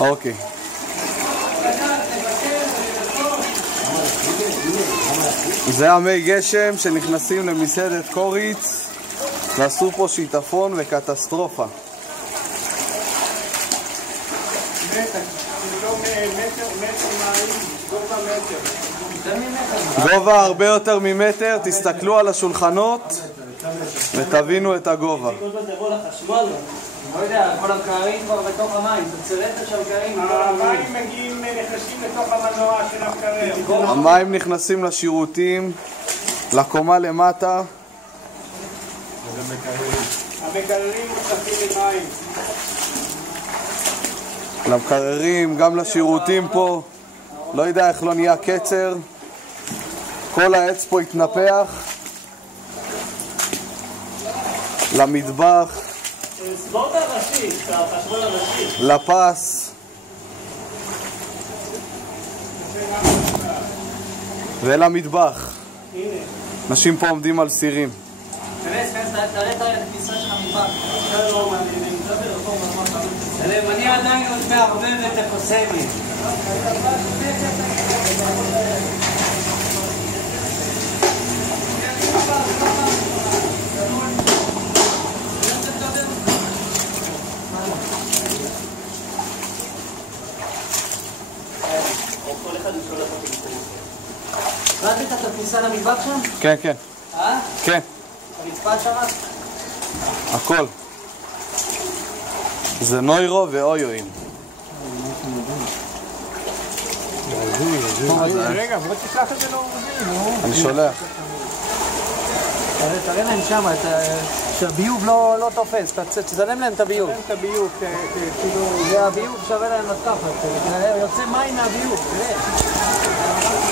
אוקיי. זה המי גשם שנכנסים למסעדת קוריץ ועשו פה שיטפון וקטסטרופה. גובה הרבה יותר ממטר, תסתכלו על השולחנות ותבינו את הגובה. לא יודע, כל המקררים כבר בתוך המים, אתה צרף שהמקררים... המים מגיעים, נכנסים לתוך המנוע של המקרר. המים נכנסים לשירותים, לקומה למטה. המקררים מוצפים למים. למקררים, גם לשירותים פה. לא יודע איך לא נהיה קצר. כל העץ פה התנפח. למטבח. ספורט הראשי, החשבון הראשי. לפס. ולמטבח. אנשים פה עומדים על סירים. תראה את הכניסה של המטבח. אני עדיין עוד מערבב את הקוסמי. ראית את הכניסה למטבח שם? כן, כן. כן. הרצפה שם? הכל. זה נוירו ואויואים. רגע, בוא תשלח את זה לעורך-דין. אני שולח. תראה להם שם, שהביוב לא תופס, תזלם להם את הביוב. תזלם את הביוב, כאילו... זה הביוב שווה להם לקחת, יוצא מים מהביוב, תראה.